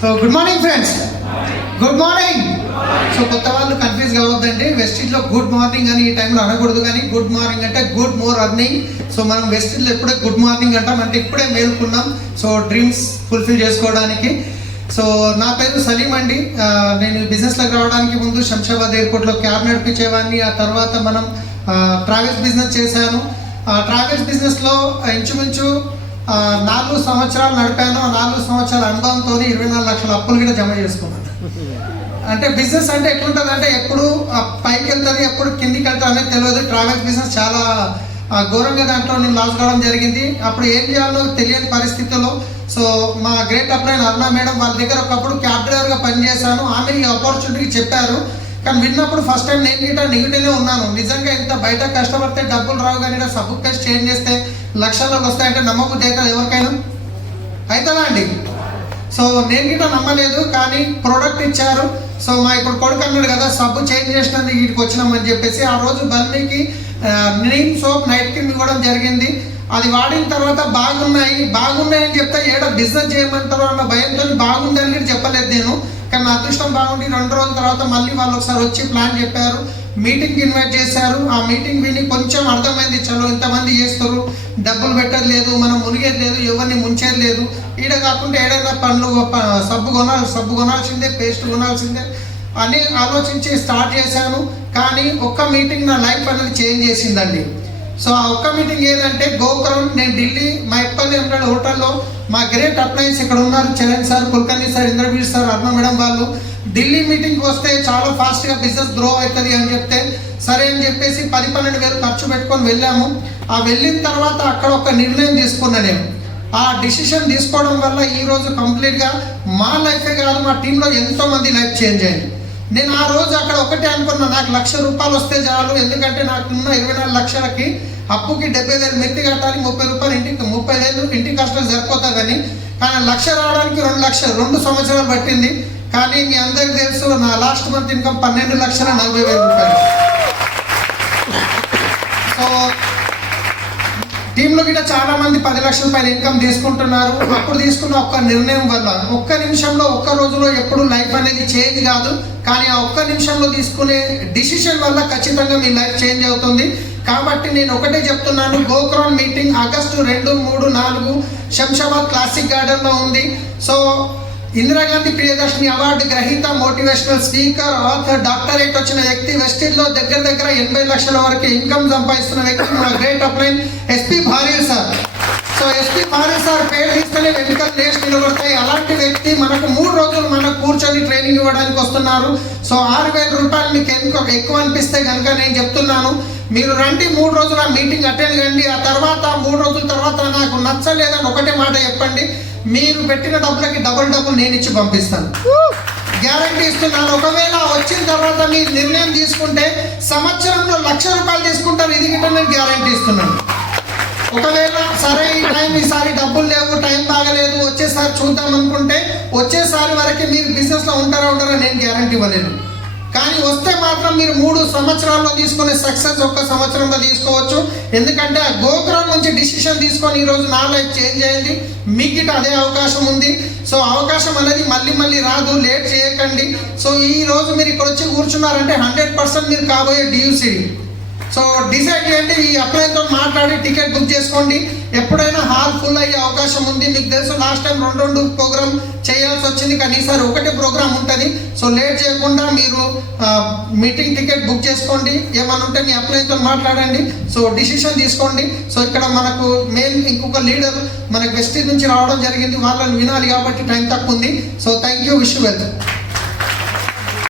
So good morning friends, good morning. So కొత్త వాళ్ళు confuse కావద్దండి. వెస్టిజ్లో good morning అని ఈ టైంలో అనకూడదు, కానీ గుడ్ మార్నింగ్ అంటే గుడ్ మోర్ అర్నింగ్. సో మనం వెస్టిజ్లో ఎప్పుడే గుడ్ మార్నింగ్ అంటాం, అంటే ఇప్పుడే మేలుకున్నాం. సో డ్రీమ్స్ ఫుల్ఫిల్ చేసుకోవడానికి. సో నా పేరు సలీం అండి. నేను బిజినెస్లోకి రావడానికి ముందు శంషాబాద్ ఎయిర్పోర్ట్లో క్యాబ్ నడిపించేవాడిని. ఆ తర్వాత మనం ట్రావెల్స్ బిజినెస్ చేశాను. ట్రావెల్స్ బిజినెస్లో ఇంచుమించు 4 సంవత్సరాలు నడిపాను. 4 సంవత్సరాల అనుభవంతో 24 లక్షల అప్పులు కూడా జమ చేసుకున్నాను. అంటే బిజినెస్ అంటే ఎట్లుంటుంది అంటే ఎప్పుడు పైకి వెళ్తుంది, ఎప్పుడు కిందికి వెళ్తుంది అనేది తెలియదు. ట్రావెల్స్ బిజినెస్ చాలా ఘోరంగా దాంట్లో నేను లాస్ కావడం జరిగింది. అప్పుడు ఏం చేయాలో తెలియని పరిస్థితుల్లో సో మా గ్రేట్ అప్లైన్ అరుణ మేడం వాళ్ళ దగ్గర ఒకప్పుడు క్యాబ్ డ్రైవర్గా పనిచేశాను. ఆమె ఈ ఆపర్చునిటీకి చెప్పారు, కానీ విన్నప్పుడు ఫస్ట్ టైం నేను గిట్ట నెగిటివ్నే ఉన్నాను. నిజంగా ఇంత బయట కష్టపడితే డబ్బులు రావు, కానీ సబ్బు పేస్ట్ చేంజ్ చేస్తే లక్షలకు వస్తాయంటే నమ్మబుద్ధి అవుతుంది ఎవరికైనా? అవుతుందా అండి? సో నేను గిట్ట నమ్మలేదు, కానీ ప్రోడక్ట్ ఇచ్చారు. సో మా ఇప్పుడు కొడుకు అన్నాడు కదా, సబ్బు చేంజ్ చేసినందుకు వీటికి వచ్చినామని చెప్పేసి ఆ రోజు బల్మీకి నీమ్ సోప్ నైట్ క్రీమ్ ఇవ్వడం జరిగింది. అది వాడిన తర్వాత బాగున్నాయని చెప్తే ఏడో బిజినెస్ చేయమంటారో అన్న భయంతో బాగుందని కూడా చెప్పలేదు నేను. కానీ నా అదృష్టం బాగుండి 2 రోజుల తర్వాత మళ్ళీ వాళ్ళు ఒకసారి వచ్చి ప్లాన్ చెప్పారు, మీటింగ్కి ఇన్వైట్ చేశారు. ఆ మీటింగ్ విని కొంచెం అర్థమైంది, చలో ఇంతమంది చేస్తారు, డబ్బులు పెట్టేది లేదు, మనం మునిగేది లేదు, ఎవరిని ముంచేది లేదు. ఈడ కాకుండా ఏడైనా పనులు సబ్బు కొనాల్సిందే, పేస్ట్ కొనాల్సిందే అని ఆలోచించి స్టార్ట్ చేశాను. కానీ ఒక్క మీటింగ్ నా లైఫ్ అనేది చేంజ్ చేసిందండి. సో ఆ ఒక్క మీటింగ్ ఏంటంటే గోకరం, నేను ఢిల్లీ మా ఎప్పటి హోటల్లో మా గ్రేట్ అప్లయన్స్ ఇక్కడ ఉన్నారు, Charan sir, Kulkarni sir, Indraveer sir, Aruna madam వాళ్ళు ఢిల్లీ మీటింగ్కి వస్తే చాలా ఫాస్ట్గా బిజినెస్ గ్రో అవుతుంది అని చెప్తే సరే అని చెప్పేసి 10-12 వేలు ఖర్చు పెట్టుకొని వెళ్ళాము. ఆ వెళ్ళిన తర్వాత అక్కడ ఒక నిర్ణయం తీసుకున్నా నేను. ఆ డిసిషన్ తీసుకోవడం వల్ల ఈరోజు కంప్లీట్గా మా లైఫే కాదు, మా టీంలో ఎంతోమంది లైఫ్ చేంజ్ అయింది. నేను ఆ రోజు అక్కడ ఒకటే అనుకున్నా, నాకు ₹1,00,000 వస్తే చాలు, ఎందుకంటే నాకున్న 24 లక్షలకి అప్పుకి 70,000 మెత్తి కట్టాలి, ₹30 ఇంటికి 30,000 ఇంటి కష్టాలు సరిపోతుందని. కానీ 1,00,000 రావడానికి 2 లక్షలు 2 సంవత్సరాలు పట్టింది. కానీ మీ అందరికి తెలుసు నా లాస్ట్ మంత్ ఇన్కమ్ ₹12,40,000. సో టీంలో కూడా చాలా మంది 10 లక్షల పైన ఇన్కమ్ తీసుకుంటున్నారు. అప్పుడు తీసుకున్న ఒక్క నిర్ణయం వల్ల, ఒక్క నిమిషంలో, ఒక్క రోజులో ఎప్పుడు లైఫ్ అనేది చేంజ్ కాదు, కానీ ఆ ఒక్క నిమిషంలో తీసుకునే డిసిషన్ వల్ల ఖచ్చితంగా మీ లైఫ్ చేంజ్ అవుతుంది. కాబట్టి నేను ఒకటే చెప్తున్నాను, గోక్రాన్ మీటింగ్ ఆగస్టు 2, 3, 4 శంషాబాద్ క్లాసిక్ గార్డెన్లో ఉంది. సో ఇందిరాగాంధీ ప్రియదర్శిని అవార్డు గ్రహీత, మోటివేషనల్ స్పీకర్, ఆథర్, డాక్టరేట్ వచ్చిన వ్యక్తి, వెస్టిజ్లో దగ్గర 80 లక్షల వరకు ఇన్కమ్ సంపాదిస్తున్న వ్యక్తి మా గ్రేట్ అప్లైన్ ఎస్పీ భార్య సార్. సో ఎస్పీ భార్య సార్ పేరు తీసుకుని వెనుకలు లేచి నిలబడతాయి. అలాంటి వ్యక్తి మనకు 3 రోజులు మనకు కూర్చొని ట్రైనింగ్ ఇవ్వడానికి వస్తున్నారు. సో ₹6,000 మీకు ఎక్కువ అనిపిస్తే కనుక నేను చెప్తున్నాను, మీరు రండి, 3 రోజులు ఆ మీటింగ్ అటెండ్ కండి. ఆ తర్వాత 3 రోజుల తర్వాత నాకు నచ్చలేదని ఒకటే మాట చెప్పండి, మీరు పెట్టిన డబ్బులకి డబుల్ నేను ఇచ్చి పంపిస్తాను, గ్యారంటీ ఇస్తున్నాను. ఒకవేళ వచ్చిన తర్వాత మీరు నిర్ణయం తీసుకుంటే సంవత్సరంలో ₹1,00,000 తీసుకుంటారు, ఇది గిట్ట నేను గ్యారంటీ ఇస్తున్నాను. ఒకవేళ సరే ఈ టైం ఈసారి డబ్బులు లేవు, టైం బాగలేదు, వచ్చేసారి చూద్దాం అనుకుంటే వచ్చేసారి వరకు మీరు బిజినెస్లో ఉంటారా నేను గ్యారంటీ ఇవ్వలేను. కానీ వస్తే మాత్రం మీరు 3 సంవత్సరాల్లో తీసుకునే సక్సెస్ 1 సంవత్సరంలో తీసుకోవచ్చు. ఎందుకంటే ఆ గోక్రాన్ నుంచి డిసిషన్ తీసుకొని ఈరోజు నా లైఫ్ చేంజ్ అయింది. మీకు అదే అవకాశం ఉంది. సో అవకాశం అనేది మళ్ళీ రాదు, లేట్ చేయకండి. సో ఈ రోజు మీరు ఇక్కడ వచ్చి కూర్చున్నారంటే 100% మీరు కాబోయే DUCD. సో డిసైడ్ చేయండి, ఈ అప్లైన్తో మాట్లాడి టికెట్ బుక్ చేసుకోండి. ఎప్పుడైనా హాల్ ఫుల్ అయ్యే అవకాశం ఉంది. మీకు తెలుసు లాస్ట్ టైం 2 ప్రోగ్రామ్ చేయాల్సి వచ్చింది, కానీ ఈసారి 1 ప్రోగ్రామ్ ఉంటుంది. సో లేట్ చేయకుండా మీరు మీటింగ్ టికెట్ బుక్ చేసుకోండి. ఏమైనా ఉంటే మీ అప్లైన్తో మాట్లాడండి. సో డిసిషన్ తీసుకోండి. సో ఇక్కడ మనకు మెయిన్ ఇంకొక లీడర్ మనకు వెస్టిజ్ నుంచి రావడం జరిగింది, వాళ్ళని వినాలి కాబట్టి టైం తక్కువ ఉంది. So thank you, wish you well.